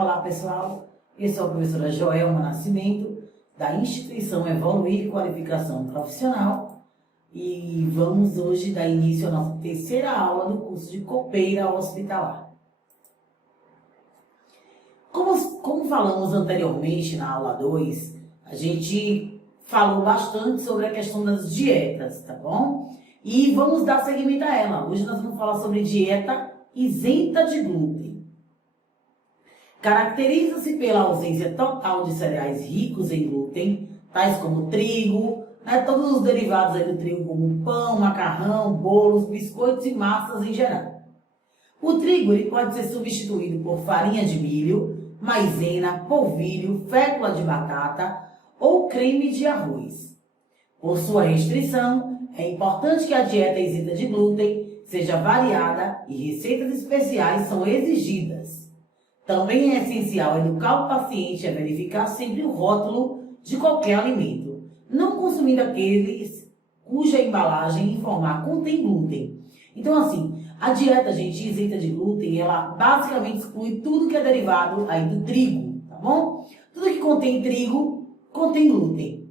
Olá pessoal, eu sou a professora Joelma Nascimento, da instituição Evoluir Qualificação Profissional e vamos hoje dar início à nossa terceira aula do curso de copeira hospitalar. Como falamos anteriormente na aula 2, a gente falou bastante sobre a questão das dietas, tá bom? E vamos dar seguimento a ela. Hoje nós vamos falar sobre dieta isenta de glúten. Caracteriza-se pela ausência total de cereais ricos em glúten, tais como trigo, todos os derivados aí do trigo, como pão, macarrão, bolos, biscoitos e massas em geral. O trigo ele pode ser substituído por farinha de milho, maisena, polvilho, fécula de batata ou creme de arroz. Por sua restrição, é importante que a dieta isenta de glúten seja variada e receitas especiais são exigidas. Também é essencial educar o paciente a verificar sempre o rótulo de qualquer alimento, não consumindo aqueles cuja embalagem informar contém glúten. Então, assim, a dieta, gente, isenta de glúten, ela basicamente exclui tudo que é derivado aí do trigo, tá bom? Tudo que contém trigo contém glúten.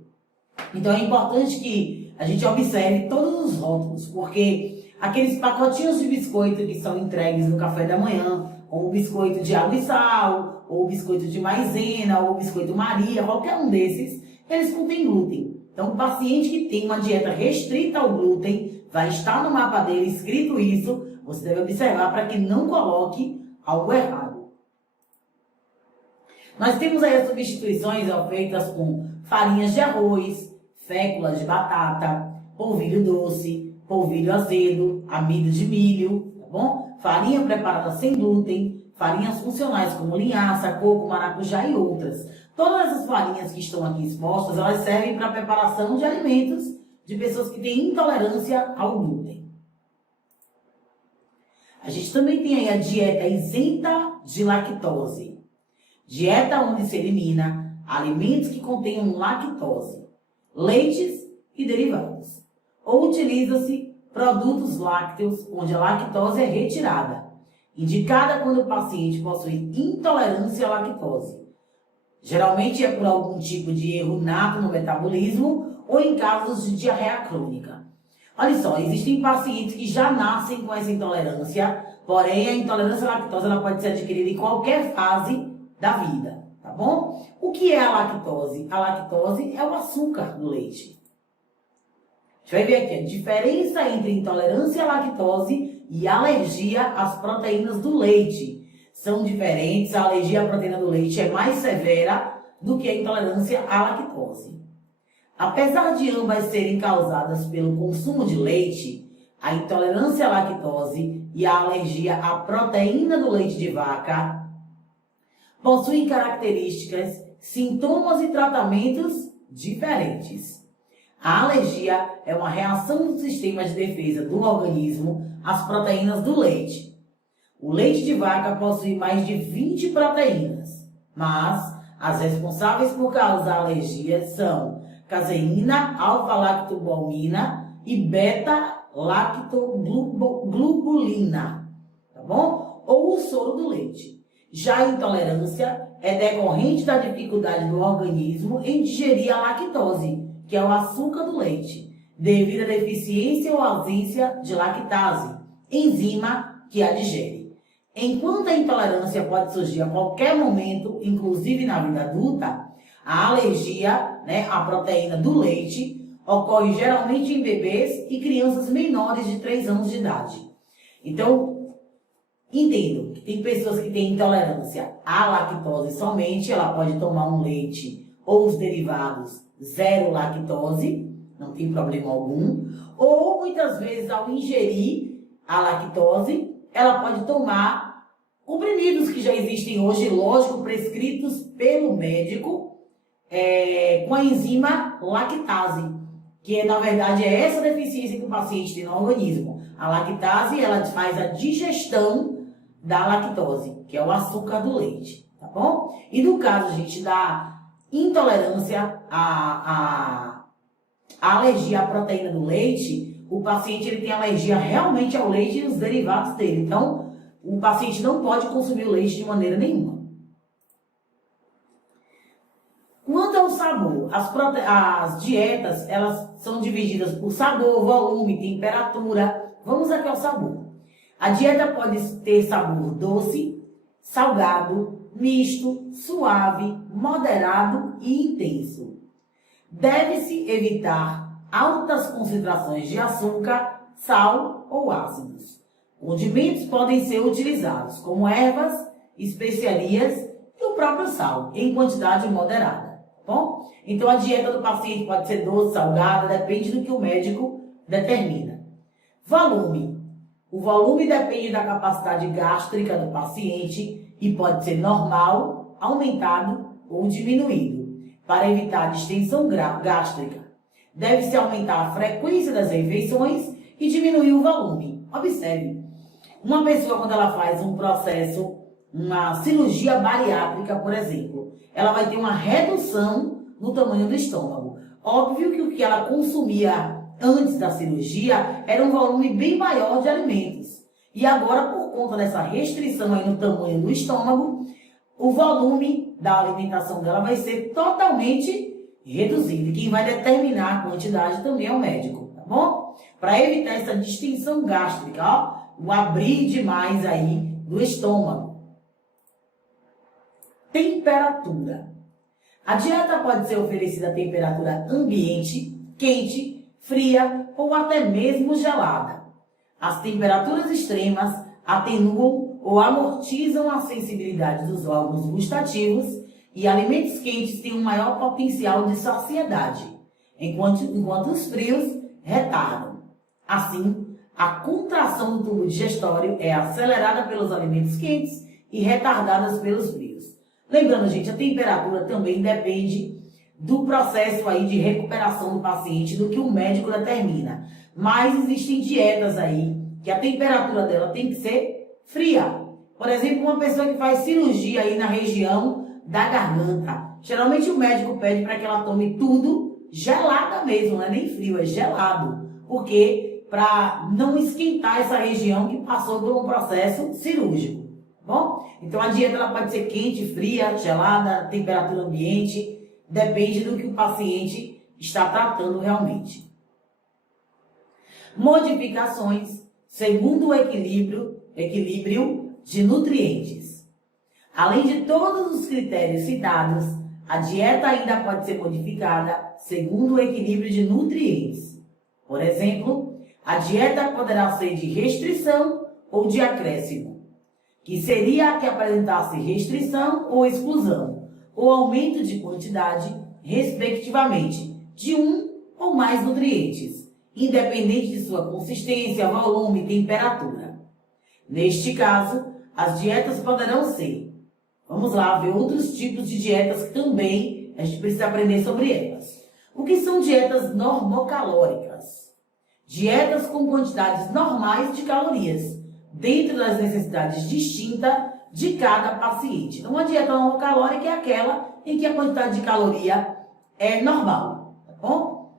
Então, é importante que a gente observe todos os rótulos, porque aqueles pacotinhos de biscoito que são entregues no café da manhã, ou o biscoito de água e sal, ou o biscoito de maisena, ou o biscoito Maria, qualquer um desses, eles contêm glúten. Então, o paciente que tem uma dieta restrita ao glúten, vai estar no mapa dele escrito isso, você deve observar para que não coloque algo errado. Nós temos aí as substituições feitas com farinhas de arroz, féculas de batata, polvilho doce, polvilho azedo, amido de milho, tá bom? Farinha preparada sem glúten, farinhas funcionais como linhaça, coco, maracujá e outras. Todas essas farinhas que estão aqui expostas, elas servem para a preparação de alimentos de pessoas que têm intolerância ao glúten. A gente também tem aí a dieta isenta de lactose. Dieta onde se elimina alimentos que contenham lactose, leites e derivados. Ou utiliza-se produtos lácteos, onde a lactose é retirada, indicada quando o paciente possui intolerância à lactose. Geralmente é por algum tipo de erro nato no metabolismo ou em casos de diarreia crônica. Olha só, existem pacientes que já nascem com essa intolerância, porém a intolerância à lactose ela pode ser adquirida em qualquer fase da vida, tá bom? O que é a lactose? A lactose é o açúcar do leite. A gente vai ver aqui a diferença entre intolerância à lactose e alergia às proteínas do leite. São diferentes, a alergia à proteína do leite é mais severa do que a intolerância à lactose. Apesar de ambas serem causadas pelo consumo de leite, a intolerância à lactose e a alergia à proteína do leite de vaca possuem características, sintomas e tratamentos diferentes. A alergia é uma reação do sistema de defesa do organismo às proteínas do leite. O leite de vaca possui mais de 20 proteínas, mas as responsáveis por causar alergia são caseína, alfa-lactobalmina e beta-lactoglobulina, tá bom? Ou o soro do leite. Já a intolerância é decorrente da dificuldade do organismo em digerir a lactose, que é o açúcar do leite, devido à deficiência ou ausência de lactase, enzima que a digere. Enquanto a intolerância pode surgir a qualquer momento, inclusive na vida adulta, a alergia, à proteína do leite ocorre geralmente em bebês e crianças menores de 3 anos de idade. Então, entendo que tem pessoas que têm intolerância à lactose somente, ela pode tomar um leite ou os derivados zero lactose, não tem problema algum, ou muitas vezes ao ingerir a lactose, ela pode tomar comprimidos que já existem hoje, lógico, prescritos pelo médico, com a enzima lactase, que na verdade é essa deficiência que o paciente tem no organismo. A lactase, ela faz a digestão da lactose, que é o açúcar do leite, tá bom? E no caso, gente, da intolerância à alergia à proteína do leite, o paciente ele tem alergia realmente ao leite e os derivados dele. Então, o paciente não pode consumir o leite de maneira nenhuma. sabor. As dietas, elas são divididas por sabor, volume, temperatura. Vamos aqui ao sabor. A dieta pode ter sabor doce, salgado, misto, suave, moderado e intenso. Deve-se evitar altas concentrações de açúcar, sal ou ácidos. Condimentos podem ser utilizados, como ervas, especiarias e o próprio sal, em quantidade moderada. Bom? Então, a dieta do paciente pode ser doce, salgada, depende do que o médico determina. Volume. O volume depende da capacidade gástrica do paciente e pode ser normal, aumentado ou diminuído, para evitar distensão gástrica. Deve-se aumentar a frequência das refeições e diminuir o volume. Observe, uma pessoa quando ela faz um processo, uma cirurgia bariátrica, por exemplo, ela vai ter uma redução no tamanho do estômago. Óbvio que o que ela consumia antes da cirurgia era um volume bem maior de alimentos. E agora, por conta dessa restrição aí no tamanho do estômago, o volume da alimentação dela vai ser totalmente reduzido. E quem vai determinar a quantidade também é o médico, tá bom? Para evitar essa distensão gástrica, ó, o abrir demais aí do estômago. Temperatura. A dieta pode ser oferecida a temperatura ambiente, quente, fria ou até mesmo gelada. As temperaturas extremas atenuam ou amortizam a sensibilidade dos órgãos gustativos e alimentos quentes têm um maior potencial de saciedade, enquanto os frios retardam. Assim, a contração do tubo digestório é acelerada pelos alimentos quentes e retardada pelos frios. Lembrando, gente, a temperatura também depende do processo aí de recuperação do paciente, do que o médico determina. Mas existem dietas aí que a temperatura dela tem que ser fria. Por exemplo, uma pessoa que faz cirurgia aí na região da garganta. Geralmente o médico pede para que ela tome tudo gelada mesmo, não é nem frio, é gelado. Porque para não esquentar essa região que passou por um processo cirúrgico. Bom, então a dieta ela pode ser quente, fria, gelada, temperatura ambiente, depende do que o paciente está tratando realmente. Modificações segundo o equilíbrio de nutrientes. Além de todos os critérios citados, a dieta ainda pode ser modificada segundo o equilíbrio de nutrientes. Por exemplo, a dieta poderá ser de restrição ou de acréscimo, que seria a que apresentasse restrição ou exclusão, ou aumento de quantidade, respectivamente, de um ou mais nutrientes, independente de sua consistência, volume e temperatura. Neste caso, as dietas poderão ser, vamos lá ver outros tipos de dietas que também a gente precisa aprender sobre elas. O que são dietas normocalóricas? Dietas com quantidades normais de calorias, dentro das necessidades distintas de cada paciente. Então, uma dieta normocalórica é aquela em que a quantidade de caloria é normal, tá bom?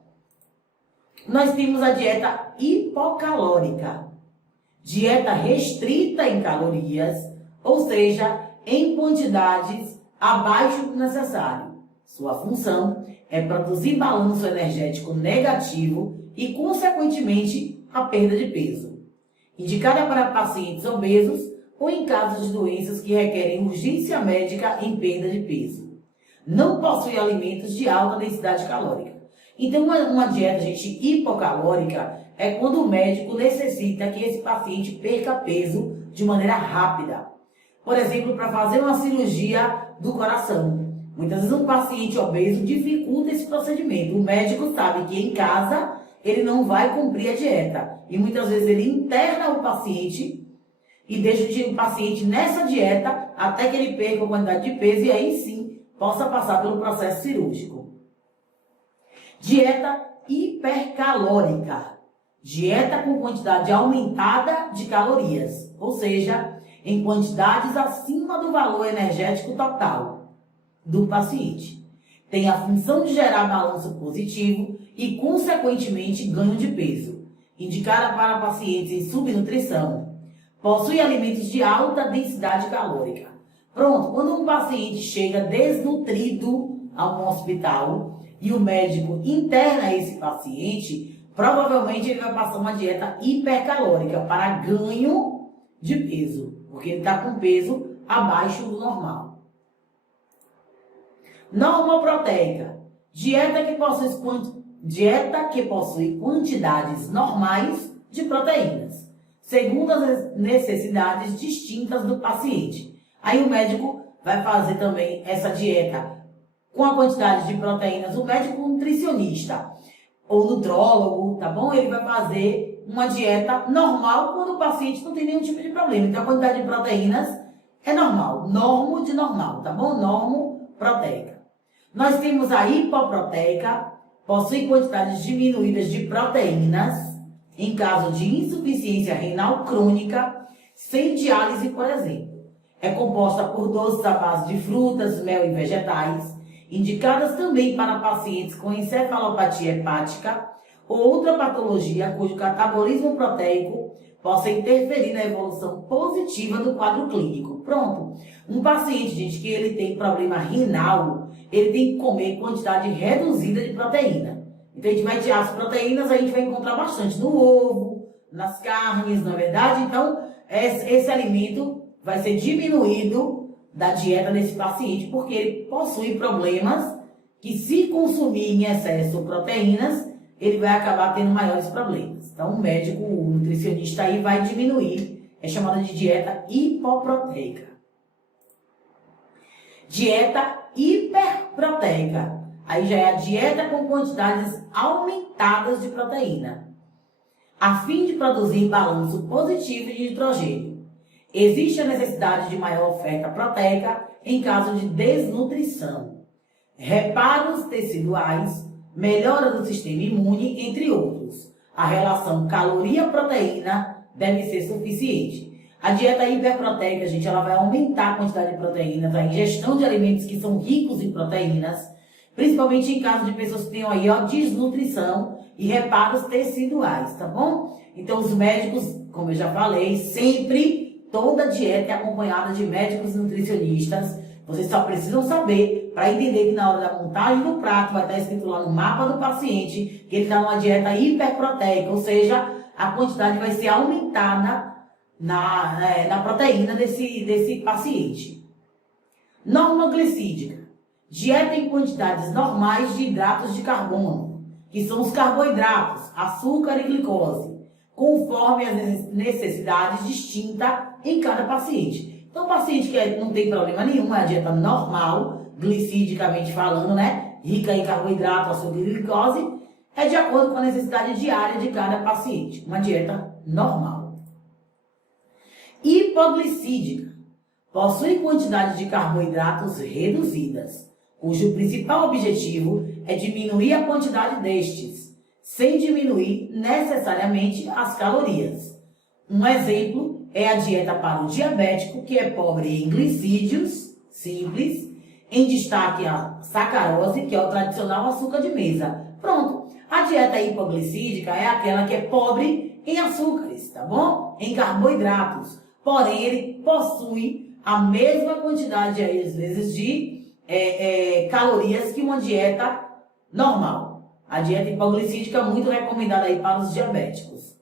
Nós temos a dieta hipocalórica, dieta restrita em calorias, ou seja, em quantidades abaixo do necessário. Sua função é produzir balanço energético negativo e, consequentemente, a perda de peso. Indicada para pacientes obesos ou em casos de doenças que requerem urgência médica em perda de peso. Não possui alimentos de alta densidade calórica. Então, uma dieta, gente, hipocalórica é quando o médico necessita que esse paciente perca peso de maneira rápida. Por exemplo, para fazer uma cirurgia do coração. Muitas vezes um paciente obeso dificulta esse procedimento. O médico sabe que em casa ele não vai cumprir a dieta. E muitas vezes ele interna o paciente e deixa o paciente nessa dieta até que ele perca a quantidade de peso e aí sim possa passar pelo processo cirúrgico. Dieta hipercalórica. Dieta com quantidade aumentada de calorias, ou seja, em quantidades acima do valor energético total do paciente. Tem a função de gerar balanço positivo e, consequentemente, ganho de peso. Indicada para pacientes em subnutrição. Possui alimentos de alta densidade calórica. Pronto, quando um paciente chega desnutrido, a um hospital e o médico interna esse paciente, provavelmente ele vai passar uma dieta hipercalórica para ganho de peso, porque ele está com peso abaixo do normal. Normoproteica, dieta que possui quantidades normais de proteínas, segundo as necessidades distintas do paciente. Aí o médico vai fazer também essa dieta com a quantidade de proteínas. O médico nutricionista ou nutrólogo, tá bom? Ele vai fazer uma dieta normal quando o paciente não tem nenhum tipo de problema. Então a quantidade de proteínas é normal, normo de normal, tá bom? Normoproteica. Nós temos a hipoproteica, possui quantidades diminuídas de proteínas em caso de insuficiência renal crônica, sem diálise, por exemplo. É composta por doces à base de frutas, mel e vegetais, indicadas também para pacientes com encefalopatia hepática ou outra patologia cujo catabolismo proteico possa interferir na evolução positiva do quadro clínico. Pronto. Um paciente, gente, que ele tem problema renal, ele tem que comer quantidade reduzida de proteína. Então a gente vai tirar as proteínas, a gente vai encontrar bastante no ovo, nas carnes, não é verdade? Então esse alimento vai ser diminuído da dieta desse paciente, porque ele possui problemas que, se consumir em excesso proteínas, ele vai acabar tendo maiores problemas. Então, o médico, o nutricionista aí vai diminuir, é chamada de dieta hipoproteica. Dieta hiperproteica, aí já é a dieta com quantidades aumentadas de proteína, a fim de produzir balanço positivo de nitrogênio. Existe a necessidade de maior oferta proteica em caso de desnutrição, reparos teciduais, melhora do sistema imune, entre outros. A relação caloria-proteína deve ser suficiente. A dieta hiperproteica, gente, ela vai aumentar a quantidade de proteínas, a ingestão de alimentos que são ricos em proteínas, principalmente em caso de pessoas que tenham aí, desnutrição e reparos teciduais, tá bom? Então, os médicos, como eu já falei, sempre toda dieta é acompanhada de médicos e nutricionistas. Vocês só precisam saber para entender que na hora da montagem do prato vai estar escrito lá no mapa do paciente que ele está numa dieta hiperproteica, ou seja, a quantidade vai ser aumentada na proteína desse paciente. Normoglicídica, dieta em quantidades normais de hidratos de carbono, que são os carboidratos, açúcar e glicose, conforme as necessidades distintas em cada paciente. Então, o paciente que não tem problema nenhum, é a dieta normal, glicidicamente falando, né? Rica em carboidrato, açúcar e glicose, é de acordo com a necessidade diária de cada paciente. Uma dieta normal. Hipoglicídica, possui quantidade de carboidratos reduzidas, cujo principal objetivo é diminuir a quantidade destes, sem diminuir necessariamente as calorias. Um exemplo é a dieta para o diabético, que é pobre em glicídios simples, em destaque a sacarose, que é o tradicional açúcar de mesa. Pronto, a dieta hipoglicídica é aquela que é pobre em açúcares, tá bom? Em carboidratos. Porém, ele possui a mesma quantidade, às vezes, de calorias que uma dieta normal. A dieta hipoglicídica é muito recomendada aí para os diabéticos.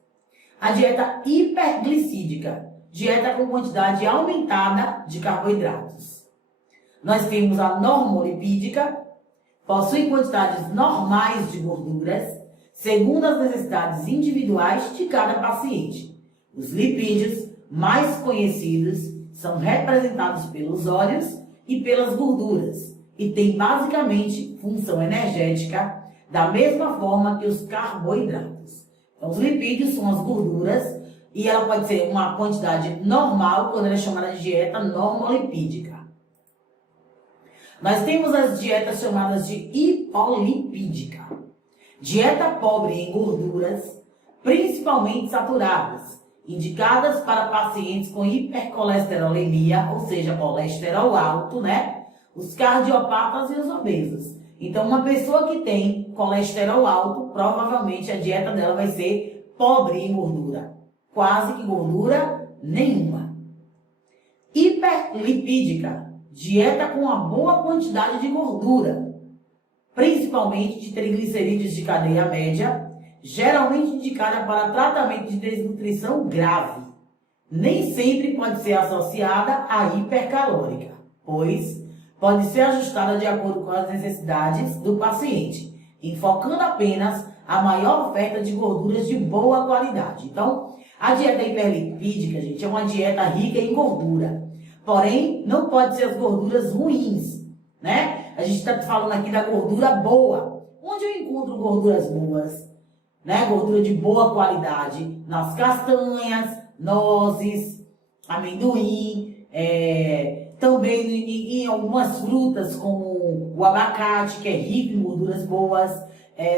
A dieta hiperglicídica, dieta com quantidade aumentada de carboidratos. Nós temos a normolipídica, possui quantidades normais de gorduras, segundo as necessidades individuais de cada paciente. Os lipídios mais conhecidos são representados pelos óleos e pelas gorduras e têm basicamente função energética da mesma forma que os carboidratos. Então, os lipídios são as gorduras e ela pode ser uma quantidade normal quando ela é chamada de dieta normolipídica. Nós temos as dietas chamadas de hipolipídica. Dieta pobre em gorduras, principalmente saturadas, indicadas para pacientes com hipercolesterolemia, ou seja, colesterol alto, né? Os cardiopatas e os obesos. Então, uma pessoa que tem colesterol alto, provavelmente a dieta dela vai ser pobre em gordura. Quase que gordura nenhuma. Hiperlipídica, dieta com uma boa quantidade de gordura, principalmente de triglicerídeos de cadeia média, geralmente indicada para tratamento de desnutrição grave. Nem sempre pode ser associada à hipercalórica, pois pode ser ajustada de acordo com as necessidades do paciente, enfocando apenas a maior oferta de gorduras de boa qualidade. Então, a dieta hiperlipídica, gente, é uma dieta rica em gordura. Porém, não pode ser as gorduras ruins, né? A gente está falando aqui da gordura boa. Onde eu encontro gorduras boas, né? Gordura de boa qualidade nas castanhas, nozes, amendoim, também em algumas frutas como o abacate, que é rico em gorduras boas,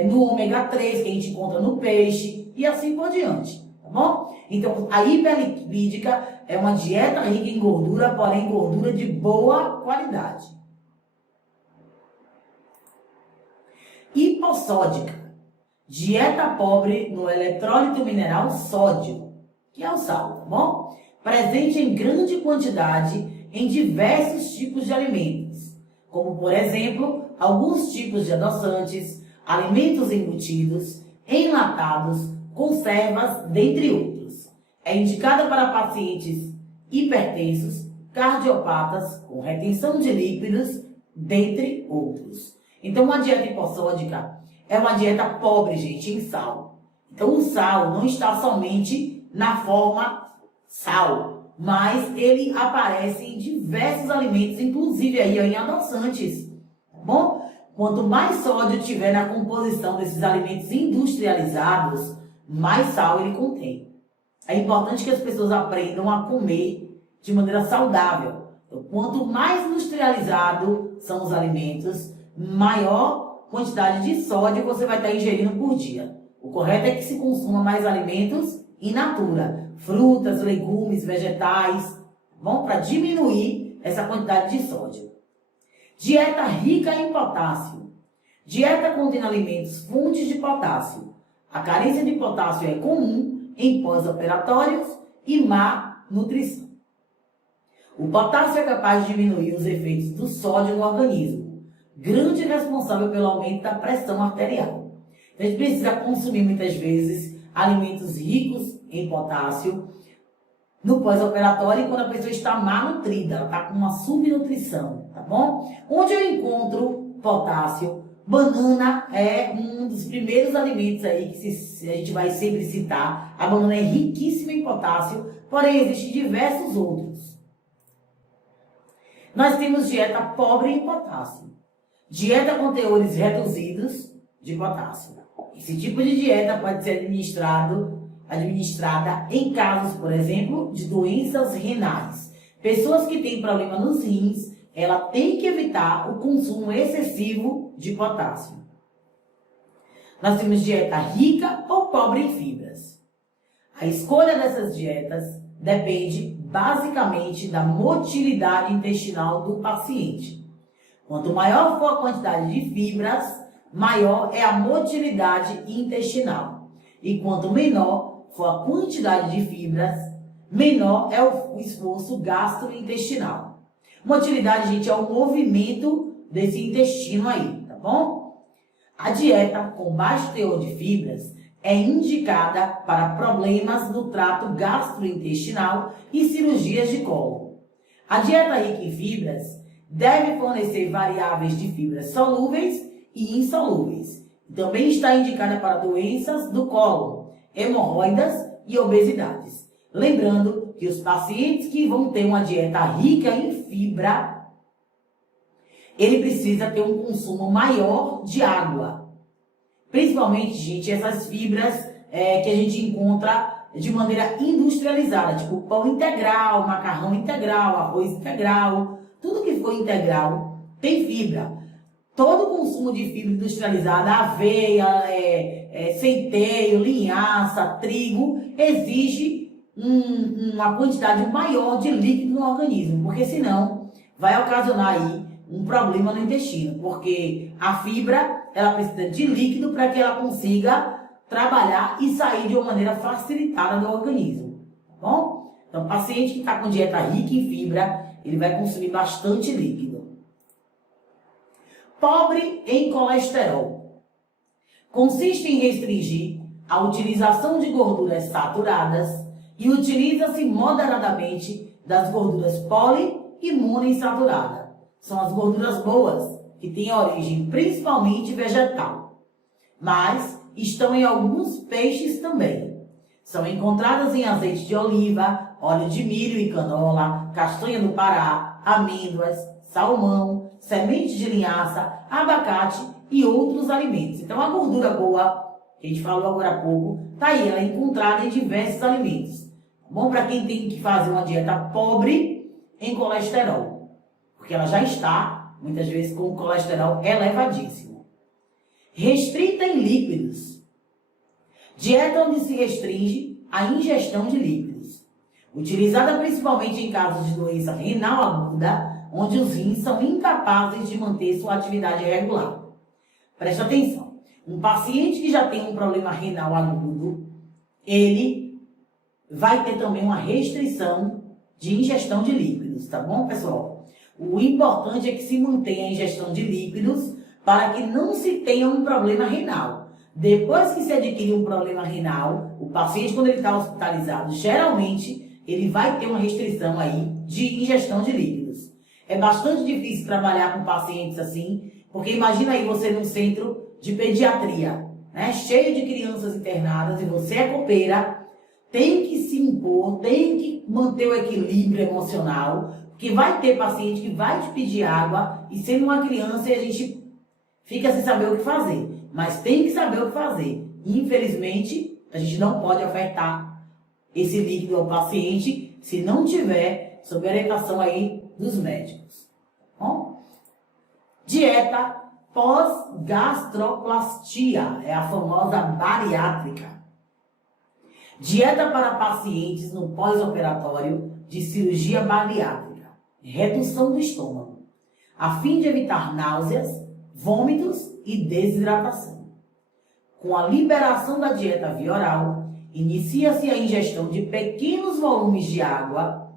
no ômega 3 que a gente encontra no peixe e assim por diante, tá bom? Então, a hiperlipídica é uma dieta rica em gordura, porém gordura de boa qualidade. Hipossódica, dieta pobre no eletrólito mineral sódio, que é o sal, tá bom? Presente em grande quantidade em diversos tipos de alimentos, como, por exemplo, alguns tipos de adoçantes, alimentos embutidos, enlatados, conservas, dentre outros. É indicada para pacientes hipertensos, cardiopatas, com retenção de lípidos, dentre outros. Então, uma dieta hipossódica é uma dieta pobre, gente, em sal. Então, o sal não está somente na forma sal, mas ele aparece em diversos alimentos, inclusive aí em adoçantes, tá bom? Quanto mais sódio tiver na composição desses alimentos industrializados, mais sal ele contém. É importante que as pessoas aprendam a comer de maneira saudável. Então, quanto mais industrializado são os alimentos, maior quantidade de sódio você vai estar ingerindo por dia. O correto é que se consuma mais alimentos in natura, frutas, legumes, vegetais, bom, para diminuir essa quantidade de sódio. Dieta rica em potássio. Dieta contém alimentos fontes de potássio. A carência de potássio é comum em pós-operatórios e má nutrição. O potássio é capaz de diminuir os efeitos do sódio no organismo, grande responsável pelo aumento da pressão arterial. A gente precisa consumir muitas vezes alimentos ricos em potássio no pós-operatório quando a pessoa está mal nutrida, ela está com uma subnutrição, tá bom? Onde eu encontro potássio? Banana é um dos primeiros alimentos aí que a gente vai sempre citar. A banana é riquíssima em potássio, porém existem diversos outros. Nós temos dieta pobre em potássio. Dieta com teores reduzidos de potássio. Esse tipo de dieta pode ser administrada em casos, por exemplo, de doenças renais. Pessoas que têm problema nos rins, ela tem que evitar o consumo excessivo de potássio. Nós temos dieta rica ou pobre em fibras. A escolha dessas dietas depende basicamente da motilidade intestinal do paciente. Quanto maior for a quantidade de fibras, maior é a motilidade intestinal. E quanto menor for a quantidade de fibras, menor é o esforço gastrointestinal. Motilidade, gente, é o movimento desse intestino aí, tá bom? A dieta com baixo teor de fibras é indicada para problemas no trato gastrointestinal e cirurgias de cólon. A dieta rica em fibras deve fornecer variáveis de fibras solúveis e insolúveis. Também está indicada para doenças do cólon, hemorroidas e obesidades. Lembrando que os pacientes que vão ter uma dieta rica em fibra, ele precisa ter um consumo maior de água. Principalmente, gente, essas fibras que a gente encontra de maneira industrializada, tipo pão integral, macarrão integral, arroz integral, tudo que for integral tem fibra. Todo o consumo de fibra industrializada, aveia, centeio, linhaça, trigo, exige uma quantidade maior de líquido no organismo, porque senão vai ocasionar aí um problema no intestino, porque a fibra ela precisa de líquido para que ela consiga trabalhar e sair de uma maneira facilitada do organismo, tá bom? Então, paciente que está com dieta rica em fibra, ele vai consumir bastante líquido. pobre em colesterol. Consiste em restringir a utilização de gorduras saturadas e utiliza-se moderadamente das gorduras poli e monoinsaturadas. São as gorduras boas, que têm origem principalmente vegetal, mas estão em alguns peixes também. São encontradas em azeite de oliva, óleo de milho e canola, castanha do Pará, amêndoas, salmão, sementes de linhaça, abacate e outros alimentos. Então, a gordura boa, que a gente falou agora há pouco, está aí, ela é encontrada em diversos alimentos. Bom para quem tem que fazer uma dieta pobre em colesterol, porque ela já está, muitas vezes, com o colesterol elevadíssimo. Restrita em líquidos. Dieta onde se restringe a ingestão de líquidos. Utilizada principalmente em casos de doença renal aguda, onde os rins são incapazes de manter sua atividade regular. Preste atenção. Um paciente que já tem um problema renal agudo, ele vai ter também uma restrição de ingestão de líquidos, tá bom, pessoal? O importante é que se mantenha a ingestão de líquidos para que não se tenha um problema renal. Depois que se adquire um problema renal, o paciente, quando ele está hospitalizado, geralmente ele vai ter uma restrição aí de ingestão de líquidos. É bastante difícil trabalhar com pacientes assim, porque imagina aí você num centro de pediatria, né, cheio de crianças internadas, e você é copeira, tem que se impor, tem que manter o equilíbrio emocional, porque vai ter paciente que vai te pedir água, e sendo uma criança a gente fica sem saber o que fazer, mas tem que saber o que fazer. Infelizmente, a gente não pode ofertar esse líquido ao paciente se não tiver sob orientação aí dos médicos. Bom? Dieta pós-gastroplastia, é a famosa bariátrica. Dieta para pacientes no pós-operatório de cirurgia bariátrica, redução do estômago, a fim de evitar náuseas, vômitos e desidratação. Com a liberação da dieta via oral, inicia-se a ingestão de pequenos volumes de água,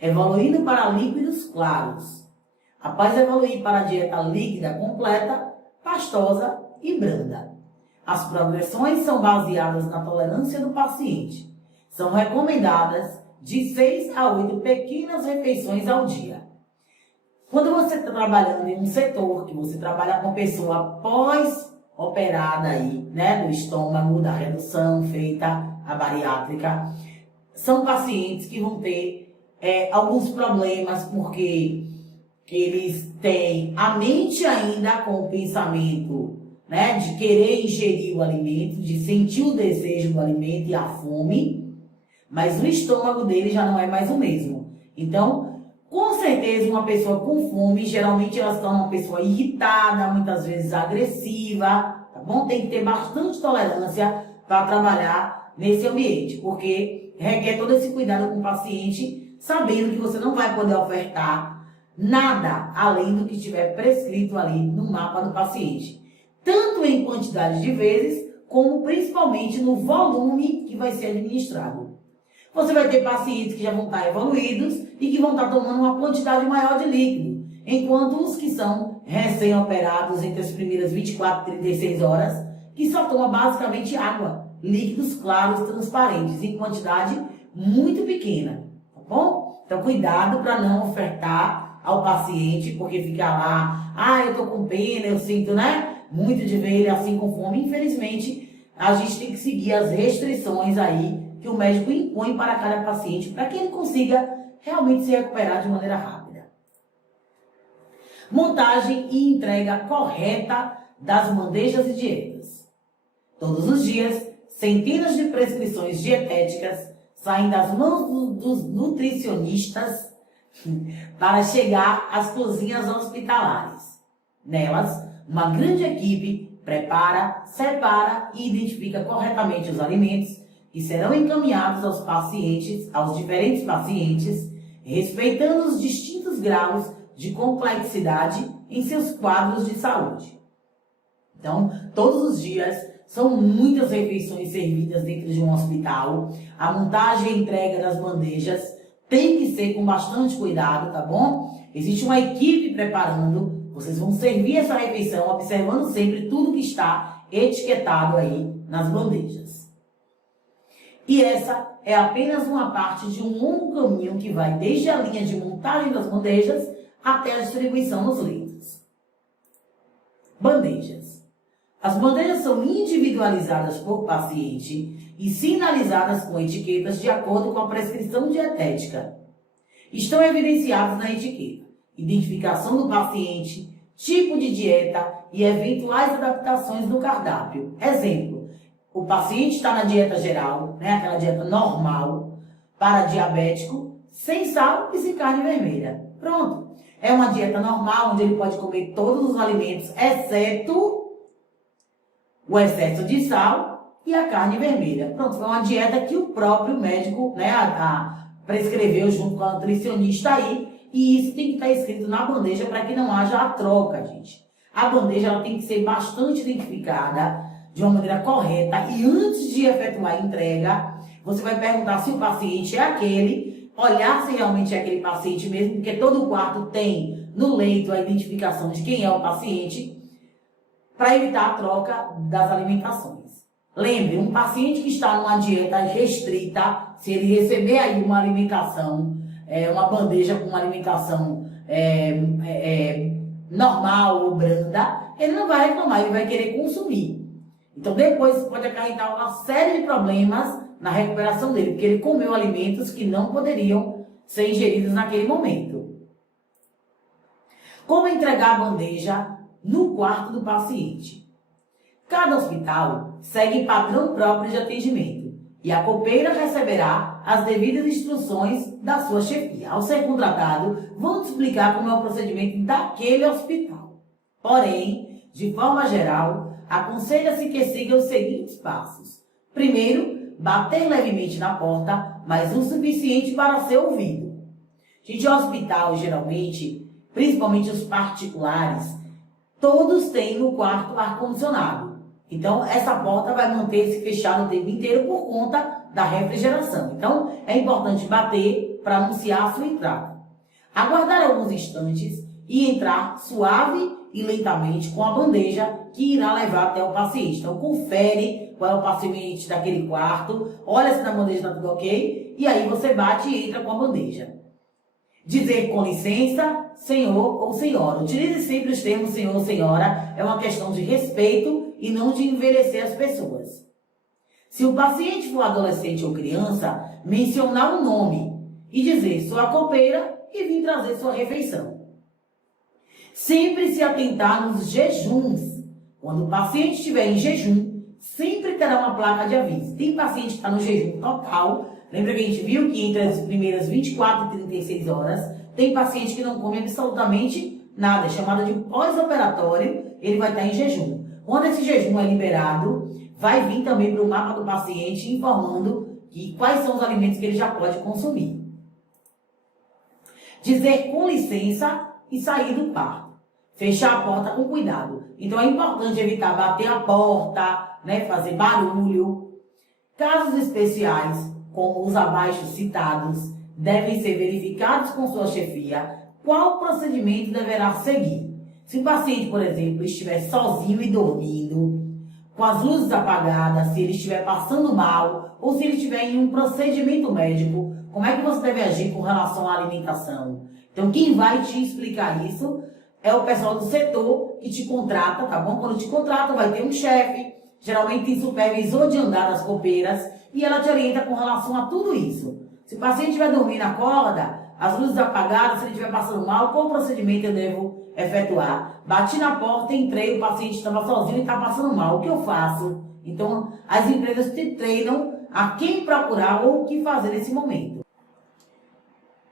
evoluindo para líquidos claros, após evoluir para a dieta líquida completa, pastosa e branda. As progressões são baseadas na tolerância do paciente. São recomendadas de 6 a 8 pequenas refeições ao dia. Quando você está trabalhando em um setor, que você trabalha com pessoa pós-operada aí, né, do estômago, da redução feita a bariátrica, são pacientes que vão ter alguns problemas, porque eles têm a mente ainda com o pensamento, né, de querer ingerir o alimento, de sentir o desejo do alimento e a fome, mas o estômago dele já não é mais o mesmo. Então, com certeza, uma pessoa com fome, geralmente ela se torna uma pessoa irritada, muitas vezes agressiva, tá bom? Tem que ter bastante tolerância para trabalhar nesse ambiente, porque requer todo esse cuidado com o paciente, sabendo que você não vai poder ofertar nada além do que estiver prescrito ali no mapa do paciente. Tanto em quantidade de vezes, como principalmente no volume que vai ser administrado. Você vai ter pacientes que já vão estar evoluídos e que vão estar tomando uma quantidade maior de líquido, enquanto os que são recém-operados entre as primeiras 24 e 36 horas, que só tomam basicamente água, líquidos claros, transparentes, em quantidade muito pequena, tá bom? Então, cuidado para não ofertar ao paciente, porque fica lá, eu tô com pena, eu sinto, né? Muito de ver ele assim com fome. Infelizmente, a gente tem que seguir as restrições aí que o médico impõe para cada paciente, para que ele consiga realmente se recuperar de maneira rápida. Montagem e entrega correta das bandejas e dietas. Todos os dias, centenas de prescrições dietéticas saem das mãos dos nutricionistas para chegar às cozinhas hospitalares. Nelas, uma grande equipe prepara, separa e identifica corretamente os alimentos que serão encaminhados aos pacientes, aos diferentes pacientes, respeitando os distintos graus de complexidade em seus quadros de saúde. Então, todos os dias são muitas refeições servidas dentro de um hospital. A montagem e entrega das bandejas tem que ser com bastante cuidado, tá bom? Existe uma equipe preparando, Vocês vão servir essa refeição observando sempre tudo que está etiquetado aí nas bandejas. E essa é apenas uma parte de um longo caminho que vai desde a linha de montagem das bandejas até a distribuição nos leitos. Bandejas. As bandejas são individualizadas por paciente e sinalizadas com etiquetas de acordo com a prescrição dietética. Estão evidenciados na etiqueta identificação do paciente, tipo de dieta e eventuais adaptações no cardápio. Exemplo, o paciente está na dieta geral, aquela dieta normal, para diabético, sem sal e sem carne vermelha. Pronto. É uma dieta normal, onde ele pode comer todos os alimentos, exceto o excesso de sal e a carne vermelha. Pronto, foi uma dieta que o próprio médico prescreveu junto com a nutricionista aí, e isso tem que estar escrito na bandeja para que não haja a troca, gente. A bandeja ela tem que ser bastante identificada de uma maneira correta e antes de efetuar a entrega, você vai perguntar se o paciente é aquele, olhar se realmente é aquele paciente mesmo, porque todo quarto tem no leito a identificação de quem é o paciente, para evitar a troca das alimentações. Lembre, um paciente que está numa dieta restrita, se ele receber aí uma alimentação, uma bandeja com uma alimentação normal ou branda, ele não vai reclamar, ele vai querer consumir. Então depois pode acarretar uma série de problemas na recuperação dele, porque ele comeu alimentos que não poderiam ser ingeridos naquele momento. Como entregar a bandeja no quarto do paciente? Cada hospital segue padrão próprio de atendimento e a copeira receberá as devidas instruções da sua chefia. Ao ser contratado, vão te explicar como é o procedimento daquele hospital. Porém, de forma geral, aconselha-se que siga os seguintes passos. Primeiro, bater levemente na porta, mas o suficiente para ser ouvido. Gente, hospital, geralmente, principalmente os particulares, todos têm no quarto ar-condicionado. Então, essa porta vai manter-se fechada o tempo inteiro por conta da refrigeração. Então, é importante bater para anunciar a sua entrada. Aguardar alguns instantes e entrar suave e lentamente com a bandeja que irá levar até o paciente. Então, confere qual é o paciente daquele quarto, olha se na bandeja está tudo ok, e aí você bate e entra com a bandeja. Dizer com licença, senhor ou senhora. Utilize sempre os termos senhor ou senhora, é uma questão de respeito e não de envelhecer as pessoas. Se o paciente for adolescente ou criança, mencionar o nome e dizer sou a copeira e vim trazer sua refeição. Sempre se atentar nos jejuns. Quando o paciente estiver em jejum, sempre terá uma placa de aviso. Tem paciente que está no jejum total. Lembra que a gente viu que entre as primeiras 24 e 36 horas, tem paciente que não come absolutamente nada. É chamada de pós-operatório, ele vai estar em jejum. Quando esse jejum é liberado, vai vir também para o mapa do paciente informando quais são os alimentos que ele já pode consumir. Dizer com licença e sair do quarto. Fechar a porta com cuidado. Então é importante evitar bater a porta, fazer barulho. Casos especiais, como os abaixo citados, devem ser verificados com sua chefia qual procedimento deverá seguir. Se o paciente, por exemplo, estiver sozinho e dormindo, com as luzes apagadas, se ele estiver passando mal, ou se ele estiver em um procedimento médico, como é que você deve agir com relação à alimentação? Então, quem vai te explicar isso é o pessoal do setor que te contrata, tá bom? Quando te contrata, vai ter um chefe, geralmente tem supervisor de andar das copeiras, e ela te orienta com relação a tudo isso. Se o paciente estiver dormindo na corda, as luzes apagadas, se ele estiver passando mal, qual procedimento eu devo efetuar? Bati na porta, entrei, o paciente estava sozinho e está passando mal. O que eu faço? Então, as empresas te treinam a quem procurar ou o que fazer nesse momento.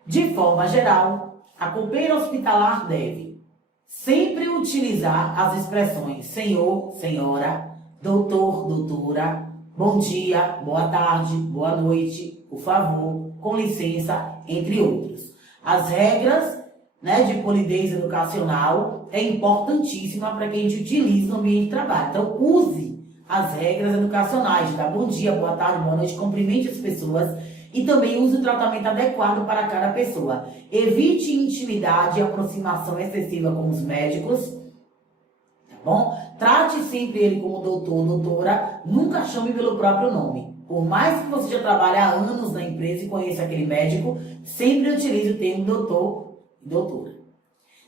De forma geral, a copeira hospitalar deve sempre utilizar as expressões senhor, senhora, doutor, doutora, bom dia, boa tarde, boa noite, por favor, com licença, entre outros. As regras de polidez educacional é importantíssima para que a gente utilize no ambiente de trabalho. Então, use as regras educacionais, de dar bom dia, boa tarde, boa noite, cumprimente as pessoas E também use o tratamento adequado para cada pessoa. Evite intimidade e aproximação excessiva com os médicos, tá bom? Trate sempre ele como doutor, doutora, nunca chame pelo próprio nome. Por mais que você já trabalhe há anos na empresa e conheça aquele médico, sempre utilize o termo doutor e doutora.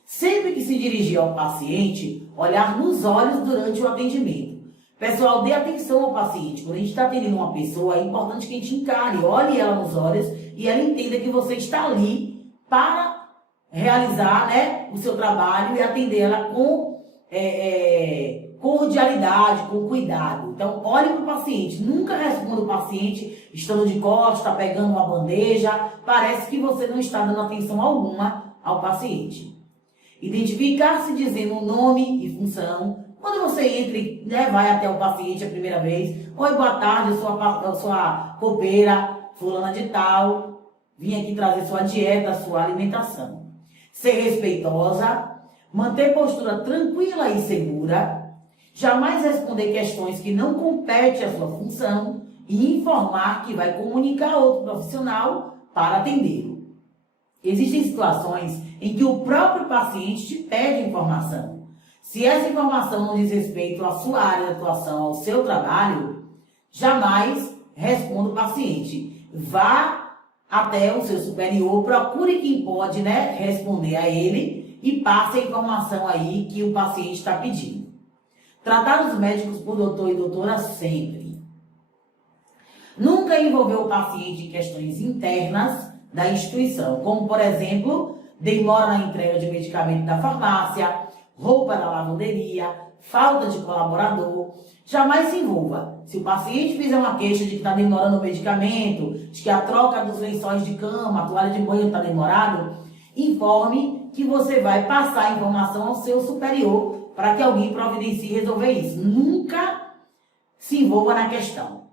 Sempre que se dirigir ao paciente, olhar nos olhos durante o atendimento. Pessoal, dê atenção ao paciente. Quando a gente está atendendo uma pessoa, é importante que a gente encare, olhe ela nos olhos e ela entenda que você está ali para realizar, né, o seu trabalho e atender ela com cordialidade, com cuidado. Então, olhe para o paciente. Nunca responda o paciente estando de costas, está pegando uma bandeja. Parece que você não está dando atenção alguma ao paciente. Identificar-se dizendo o nome e função. Quando você entra e vai até o paciente a primeira vez, oi, boa tarde, eu sou a copeira, fulana de tal, vim aqui trazer sua dieta, sua alimentação. Ser respeitosa, manter postura tranquila e segura, jamais responder questões que não competem à sua função e informar que vai comunicar a outro profissional para atendê-lo. Existem situações em que o próprio paciente te pede informação. Se essa informação não diz respeito à sua área de atuação, ao seu trabalho, jamais responda o paciente. Vá até o seu superior, procure quem pode, responder a ele e passe a informação aí que o paciente está pedindo. Tratar os médicos por doutor e doutora sempre. Nunca envolver o paciente em questões internas da instituição, como, por exemplo, demora na entrega de medicamento da farmácia, roupa da lavanderia, falta de colaborador. Jamais se envolva. Se o paciente fizer uma queixa de que está demorando o medicamento, de que a troca dos lençóis de cama, a toalha de banho está demorado, informe que você vai passar a informação ao seu superior para que alguém providencie resolver isso. Nunca se envolva na questão.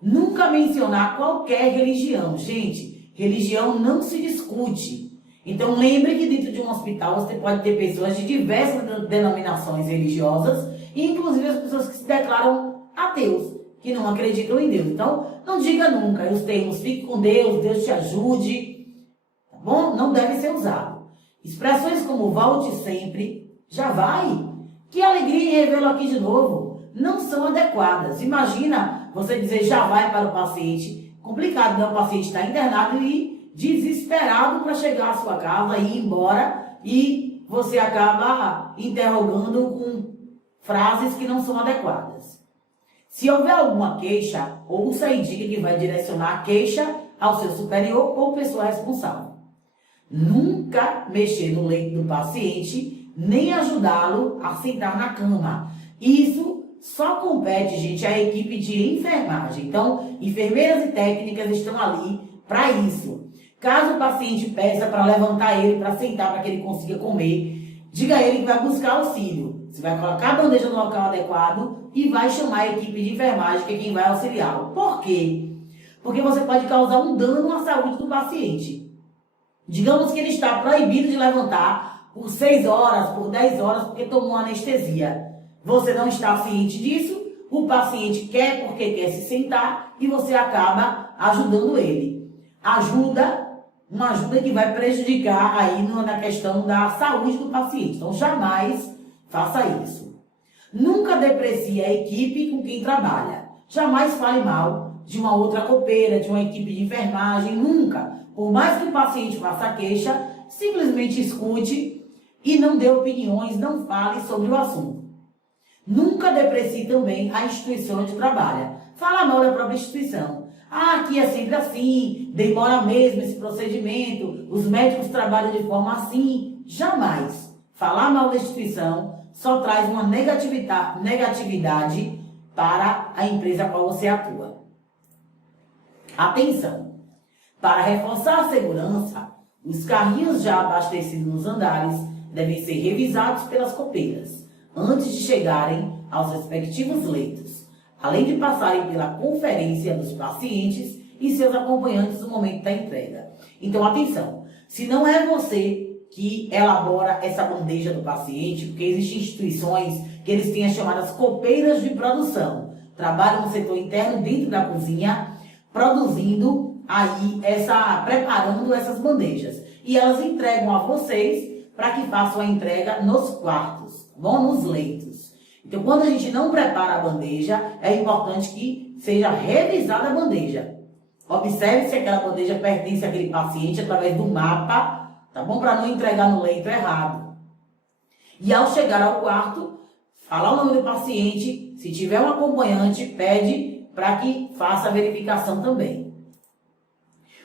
Nunca mencionar qualquer religião. Gente, religião não se discute. Então, lembre que dentro de um hospital você pode ter pessoas de diversas denominações religiosas, inclusive as pessoas que se declaram ateus, que não acreditam em Deus. Então, não diga nunca os termos fique com Deus, Deus te ajude, tá bom? Não deve ser usado. Expressões como volte sempre, já vai. Que alegria revê-lo aqui de novo. Não são adequadas. Imagina você dizer já vai para o paciente. Complicado, né? O paciente está internado e desesperado para chegar à sua casa e ir embora, e você acaba interrogando com frases que não são adequadas. Se houver alguma queixa, ouça e diga que vai direcionar a queixa ao seu superior ou pessoa responsável. Nunca mexer no leito do paciente, nem ajudá-lo a sentar na cama. Isso só compete, gente, à equipe de enfermagem. Então, enfermeiras e técnicas estão ali para isso. Caso o paciente peça para levantar ele, para sentar, para que ele consiga comer, diga a ele que vai buscar auxílio. Você vai colocar a bandeja no local adequado e vai chamar a equipe de enfermagem, que é quem vai auxiliá-lo. Por quê? Porque você pode causar um dano à saúde do paciente. Digamos que ele está proibido de levantar por 6 horas, por 10 horas, porque tomou anestesia. Você não está ciente disso, o paciente quer porque quer se sentar e você acaba ajudando ele. Uma ajuda que vai prejudicar aí na questão da saúde do paciente. Então, jamais faça isso. Nunca deprecie a equipe com quem trabalha. Jamais fale mal de uma outra copeira, de uma equipe de enfermagem, nunca. Por mais que o paciente faça queixa, simplesmente escute e não dê opiniões, não fale sobre o assunto. Nunca deprecie também a instituição onde trabalha. Fala mal da própria instituição. Ah, aqui é sempre assim, demora mesmo esse procedimento, os médicos trabalham de forma assim. Jamais. Falar mal da instituição só traz uma negatividade para a empresa a qual você atua. Atenção! Para reforçar a segurança, os carrinhos já abastecidos nos andares devem ser revisados pelas copeiras, antes de chegarem aos respectivos leitos, além de passarem pela conferência dos pacientes e seus acompanhantes no momento da entrega. Então, atenção, se não é você que elabora essa bandeja do paciente, porque existem instituições que eles têm as chamadas copeiras de produção, trabalham no setor interno dentro da cozinha, produzindo aí, preparando essas bandejas. E elas entregam a vocês para que façam a entrega nos quartos, tá bom? Nos leitos. Então, quando a gente não prepara a bandeja, é importante que seja revisada a bandeja. Observe se aquela bandeja pertence àquele paciente através do mapa, tá bom? Para não entregar no leito errado. E ao chegar ao quarto, falar o nome do paciente. Se tiver um acompanhante, pede para que faça a verificação também.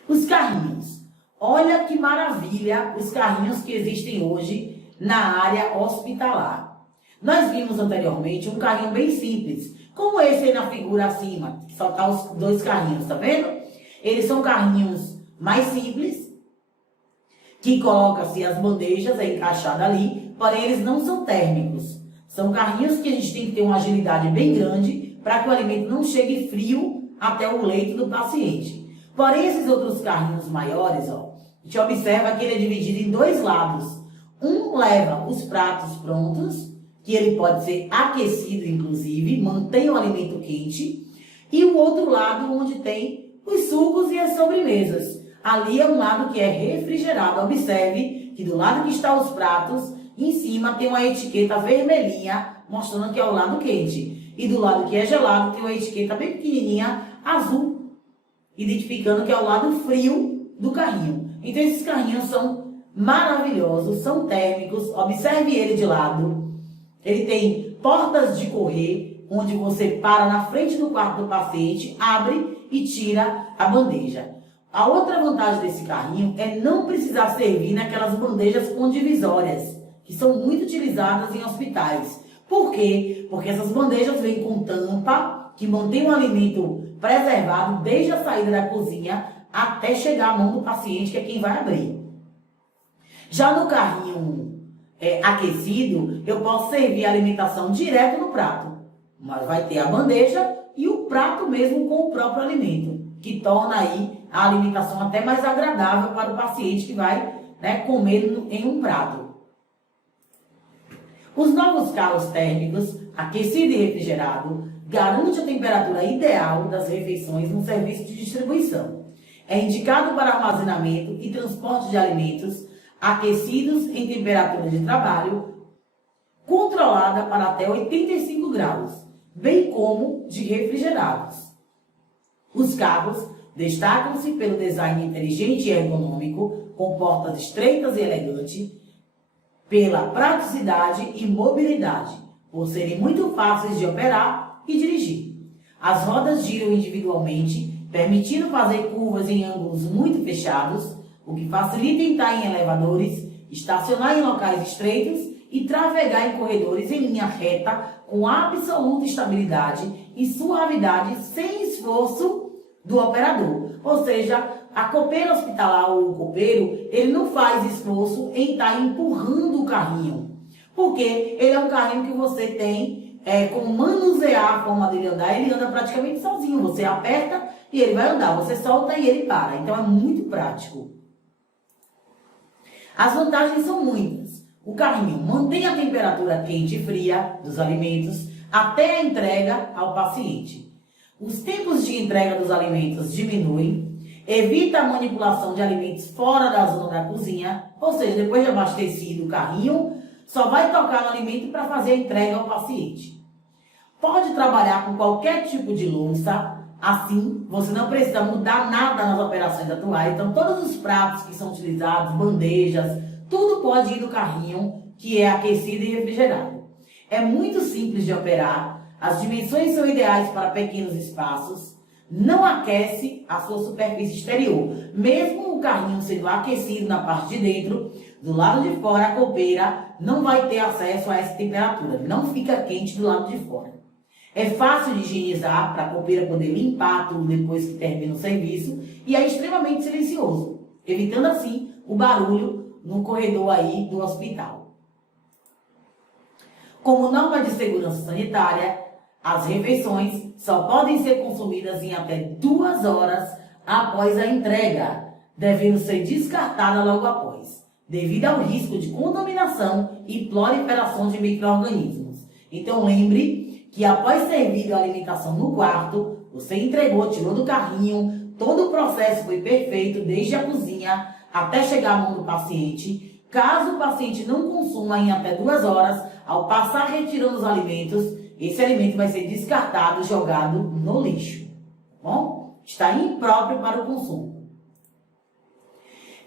Os carrinhos. Olha que maravilha os carrinhos que existem hoje na área hospitalar. Nós vimos anteriormente um carrinho bem simples, como esse aí na figura acima, que só tá os dois carrinhos, tá vendo? Eles são carrinhos mais simples, que coloca-se as bandejas encaixadas ali, porém eles não são térmicos. São carrinhos que a gente tem que ter uma agilidade bem grande para que o alimento não chegue frio até o leito do paciente. Porém, esses outros carrinhos maiores, ó, a gente observa que ele é dividido em dois lados. Um leva os pratos prontos, que ele pode ser aquecido, inclusive, mantém o alimento quente. E o outro lado, onde tem os sucos e as sobremesas. Ali é um lado que é refrigerado. Observe que do lado que estão os pratos, em cima tem uma etiqueta vermelhinha, mostrando que é o lado quente. E do lado que é gelado, tem uma etiqueta bem pequenininha, azul, identificando que é o lado frio do carrinho. Então, esses carrinhos são maravilhosos, são térmicos. Observe ele de lado. Ele tem portas de correr, onde você para na frente do quarto do paciente, abre e tira a bandeja. A outra vantagem desse carrinho é não precisar servir naquelas bandejas com divisórias, que são muito utilizadas em hospitais. Por quê? Porque essas bandejas vêm com tampa, que mantém o alimento preservado desde a saída da cozinha até chegar à mão do paciente, que é quem vai abrir. Já no carrinho aquecido, eu posso servir a alimentação direto no prato. Mas vai ter a bandeja e o prato mesmo com o próprio alimento, que torna aí a alimentação até mais agradável para o paciente que vai, comer em um prato. Os novos carros térmicos, aquecido e refrigerado, garantem a temperatura ideal das refeições no serviço de distribuição. É indicado para armazenamento e transporte de alimentos aquecidos em temperatura de trabalho controlada para até 85 graus, bem como de refrigerados. Os carros destacam-se pelo design inteligente e ergonômico, com portas estreitas e elegantes, pela praticidade e mobilidade, por serem muito fáceis de operar e dirigir. As rodas giram individualmente, permitindo fazer curvas em ângulos muito fechados, o que facilita entrar em elevadores, estacionar em locais estreitos e trafegar em corredores em linha reta com absoluta estabilidade e suavidade sem esforço do operador. Ou seja, a copeira hospitalar ou o copeiro, ele não faz esforço em estar empurrando o carrinho. Porque ele é um carrinho que você tem como manusear a forma dele andar, ele anda praticamente sozinho. Você aperta e ele vai andar, você solta e ele para. Então é muito prático. As vantagens são muitas. O carrinho mantém a temperatura quente e fria dos alimentos até a entrega ao paciente. Os tempos de entrega dos alimentos diminuem, evita a manipulação de alimentos fora da zona da cozinha, ou seja, depois de abastecido o carrinho, só vai tocar no alimento para fazer a entrega ao paciente. Pode trabalhar com qualquer tipo de louça, assim você não precisa mudar nada nas operações atuais. Então todos os pratos que são utilizados, bandejas, tudo pode ir no carrinho que é aquecido e refrigerado. É muito simples de operar, as dimensões são ideais para pequenos espaços, não aquece a sua superfície exterior. Mesmo o carrinho sendo aquecido na parte de dentro, do lado de fora a copeira não vai ter acesso a essa temperatura, não fica quente do lado de fora. É fácil de higienizar para a copeira poder limpar tudo depois que termina o serviço e é extremamente silencioso, evitando assim o barulho no corredor aí do hospital. Como norma de segurança sanitária, as refeições só podem ser consumidas em até 2 horas após a entrega, devendo ser descartada logo após, devido ao risco de contaminação e proliferação de micro-organismos. Então lembre que após servir a alimentação no quarto, Você entregou, tirou do carrinho, todo o processo foi perfeito, desde a cozinha até chegar à mão do paciente. Caso o paciente não consuma em até 2 horas, ao passar retirando os alimentos, esse alimento vai ser descartado, jogado no lixo. Tá bom? Está impróprio para o consumo.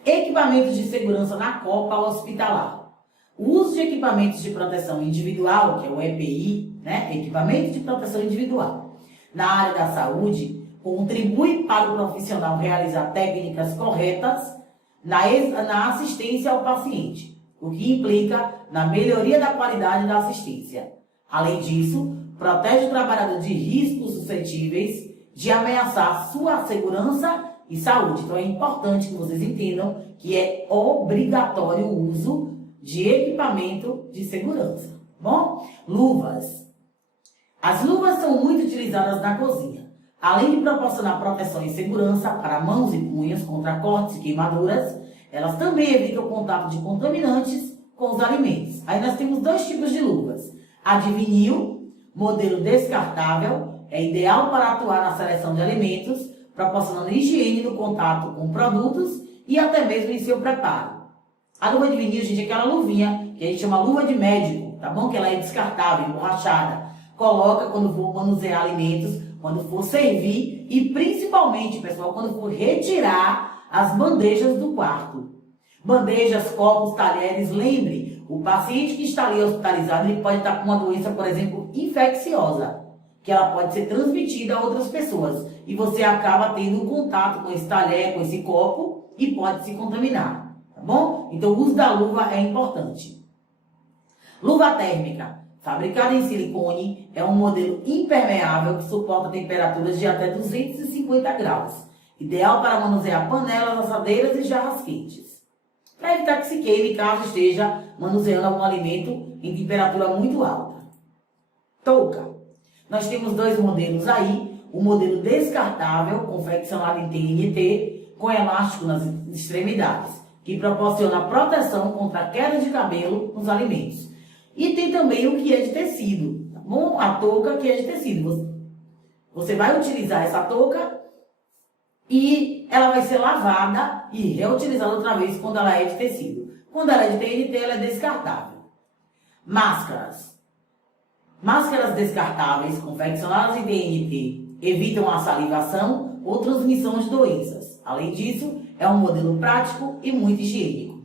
Equipamentos de segurança na copa hospitalar. O uso de equipamentos de proteção individual, que é o EPI, né? Equipamento de proteção individual, na área da saúde, contribui para o profissional realizar técnicas corretas na assistência ao paciente, o que implica na melhoria da qualidade da assistência. Além disso, protege o trabalhador de riscos suscetíveis de ameaçar sua segurança e saúde. Então é importante que vocês entendam que é obrigatório o uso de equipamento de segurança. Bom, luvas. As luvas são muito utilizadas na cozinha. Além de proporcionar proteção e segurança para mãos e punhos contra cortes e queimaduras, elas também evitam o contato de contaminantes com os alimentos. Aí nós temos 2 tipos de luvas. A de vinil, modelo descartável, é ideal para atuar na seleção de alimentos, proporcionando higiene no contato com produtos e até mesmo em seu preparo. A luva de vinil, gente, é aquela luvinha que a gente chama luva de médico, tá bom? Que ela é descartável, emborrachada. Coloca quando for manusear alimentos, quando for servir e principalmente, pessoal, quando for retirar as bandejas do quarto. Bandejas, copos, talheres, lembre, o paciente que está ali hospitalizado, ele pode estar com uma doença, por exemplo, infecciosa, que ela pode ser transmitida a outras pessoas. E você acaba tendo contato com esse talher, com esse copo e pode se contaminar, tá bom? Então o uso da luva é importante. Luva térmica. Fabricada em silicone, é um modelo impermeável que suporta temperaturas de até 250 graus. Ideal para manusear panelas, assadeiras e jarras quentes. Para evitar que se queime caso esteja manuseando algum alimento em temperatura muito alta. Touca. Nós temos 2 modelos aí. O modelo descartável, confeccionado em TNT, com elástico nas extremidades, que proporciona proteção contra a queda de cabelo nos alimentos. E tem também o que é de tecido, tá bom? A touca que é de tecido. Você vai utilizar essa touca e ela vai ser lavada e reutilizada outra vez quando ela é de tecido. Quando ela é de TNT, ela é descartável. Máscaras. Máscaras descartáveis, confeccionadas em TNT, evitam a salivação ou transmissão de doenças. Além disso, é um modelo prático e muito higiênico.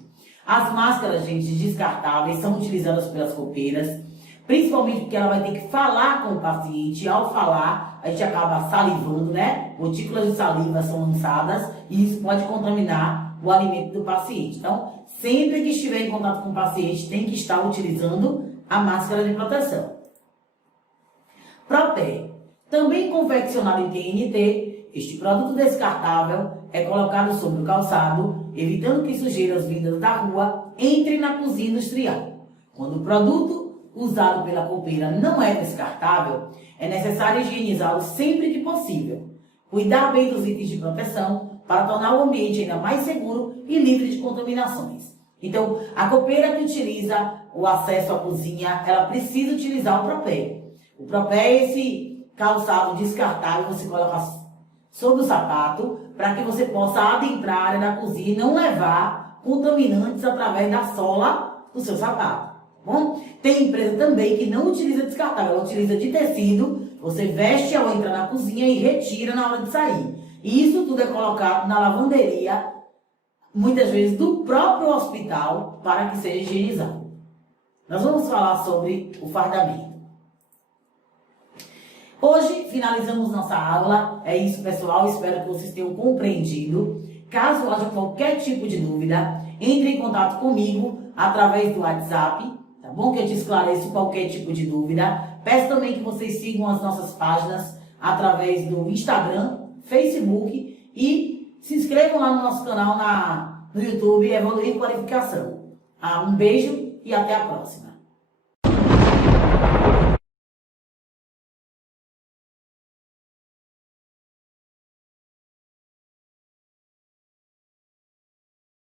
As máscaras, gente, descartáveis são utilizadas pelas copeiras, principalmente porque ela vai ter que falar com o paciente. Ao falar, a gente acaba salivando, né? Gotículas de saliva são lançadas e isso pode contaminar o alimento do paciente. Então, sempre que estiver em contato com o paciente, tem que estar utilizando a máscara de proteção. Propé. Também confeccionado em TNT, este produto descartável é colocado sobre o calçado, evitando que sujeiras vindas da rua entrem na cozinha industrial. Quando o produto usado pela copeira não é descartável, é necessário higienizá-lo sempre que possível. Cuidar bem dos itens de proteção para tornar o ambiente ainda mais seguro e livre de contaminações. Então, a copeira que utiliza o acesso à cozinha, ela precisa utilizar o propé. O propé é esse calçado descartável, você coloca sobre o sapato, para que você possa adentrar a área da cozinha e não levar contaminantes através da sola do seu sapato. Bom, tem empresa também que não utiliza descartável, ela utiliza de tecido, você veste ao entrar na cozinha e retira na hora de sair. E isso tudo é colocado na lavanderia, muitas vezes do próprio hospital, para que seja higienizado. Nós vamos falar sobre o fardamento. Hoje finalizamos nossa aula. É isso, pessoal. Espero que vocês tenham compreendido. Caso haja qualquer tipo de dúvida, entre em contato comigo através do WhatsApp, tá bom? Que eu te esclareço qualquer tipo de dúvida. Peço também que vocês sigam as nossas páginas através do Instagram, Facebook e se inscrevam lá no nosso canal no YouTube Evoluir Qualificação. Um beijo e até a próxima.